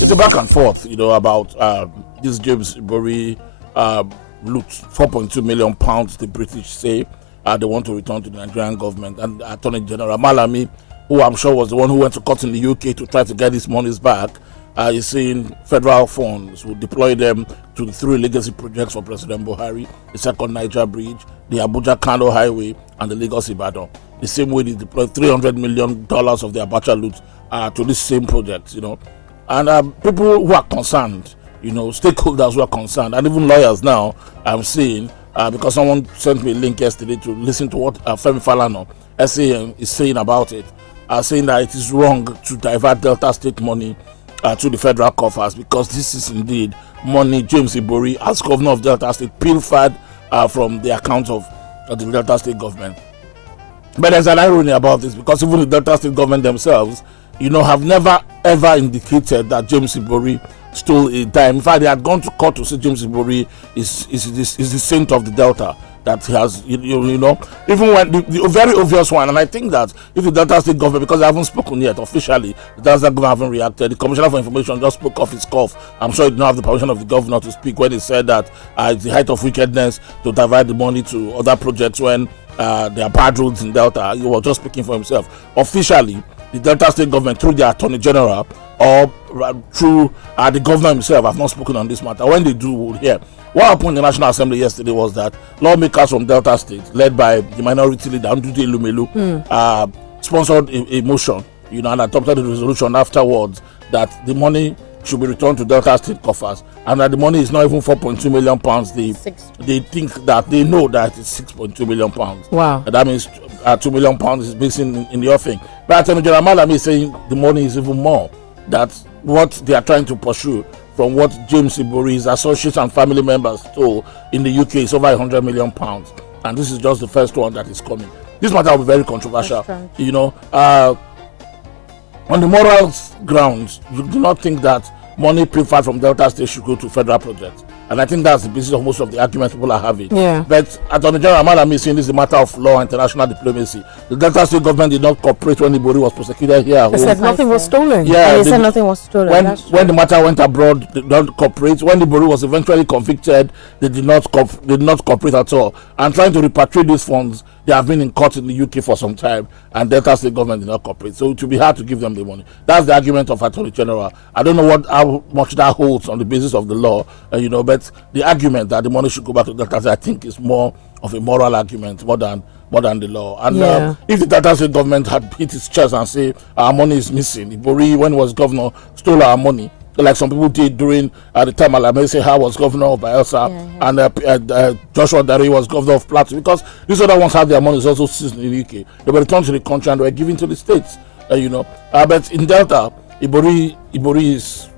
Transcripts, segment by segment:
it's a back and forth, about this James Ibori loot, £4.2 million. The British say they want to return to the Nigerian government, and Attorney General Malami, who I'm sure was the one who went to court in the UK to try to get his monies back, is saying federal funds will deploy them to the 3 legacy projects for President Buhari: the second Niger Bridge, the Abuja-Kano Highway, and the Lagos-Ibadan. The same way they deployed $300 million of the Abacha loot to this same project, And people who are concerned, stakeholders who are concerned, and even lawyers now, I'm saying, because someone sent me a link yesterday to listen to what Femi Falana, SAN, is saying about it, saying that it is wrong to divert Delta State money to the federal coffers, because this is indeed money James Ibori, as governor of Delta State, pilfered from the account of the Delta State government. But there's an irony about this, because even the Delta State government themselves, have never ever indicated that James Ibori stole a dime. In fact, they had gone to court to say James Ibori is the saint of the Delta. That he has, even when the very obvious one, and I think that if the Delta State government, because I haven't spoken yet officially, the Delta State government haven't reacted. The Commissioner for Information just spoke off his cough. I'm sure he did not have the permission of the governor to speak when he said that it's the height of wickedness to divert the money to other projects when there are bad roads in Delta. He was just speaking for himself. Officially, the Delta State government, through the Attorney General or through the governor himself, have not spoken on this matter. When they do, we'll hear. What happened in the National Assembly yesterday was that lawmakers from Delta State, led by the minority leader Ndude Lumelu, sponsored a motion, and adopted a resolution afterwards that the money should be returned to Delta State coffers, and that the money is not even £4.2 million. They think that they know that it's £6.2 million. Wow. And that means £2 million is missing in the offing. But Attorney General Malami is saying the money is even more. That's what they are trying to pursue from what James Ibori's associates and family members stole in the UK is over £100 million. And this is just the first one that is coming. This matter will be very controversial. On the moral grounds, you do not think that money pilfered from Delta State should go to federal projects. And I think that's the basis of most of the arguments people are having. Yeah. But Attorney General Malami is saying this is a matter of law and international diplomacy. The Delta State government did not cooperate when Ibori was prosecuted here. They said nothing was stolen. Yeah, they said nothing was stolen. When the matter went abroad, they did not cooperate. When Ibori was eventually convicted, they did not cooperate at all. And trying to repatriate these funds, they have been in court in the UK for some time, and Delta State government did not cooperate. So it will be hard to give them the money. That's the argument of Attorney General. I don't know how much that holds on the basis of the law, but the argument that the money should go back to Delta State, I think, is more of a moral argument more than the law. And if the Delta State government had hit its chest and say our money is missing, Ibori, when he was governor, stole our money, like some people did during the time Alamese was governor of Bayelsa, and Joshua Dare was governor of Plateau, because these other ones had their money also seized in the UK. They were returned to the country and were given to the states, but in Delta, Ibori is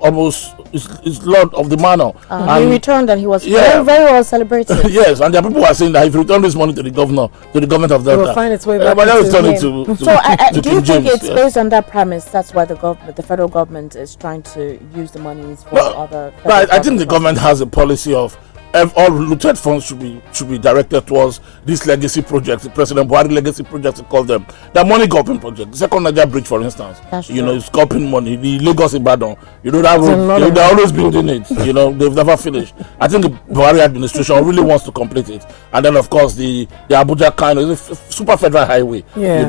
almost is Lord of the Manor. He returned and he was very, very well celebrated. Yes, and there are people who are saying that if you return this money to the government of Delta, it will find its way back but to return him. it to So do you think James, it's based on that premise? That's why the federal government is trying to use the monies for other. But I think the government has a policy of all looted funds should be directed towards this legacy project, the President Buhari legacy project, to call them. The money gulping project, the second Niger Bridge, for instance, it's gulping money. The Lagos Ibadan, that road, they're always building it. They've never finished. I think the Buhari administration really wants to complete it, and then of course the Abuja-Kano is a super federal highway.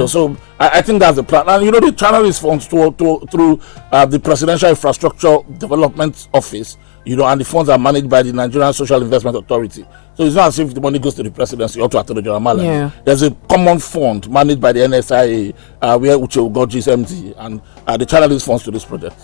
So I think that's the plan. And they channel these funds through the Presidential Infrastructure Development Office. And the funds are managed by the Nigerian Social Investment Authority. So it's not as if the money goes to the presidency or to Attorney General Malami. There's a common fund managed by the NSIA, where Uche Ugoji's MD, and they channel these funds to this project.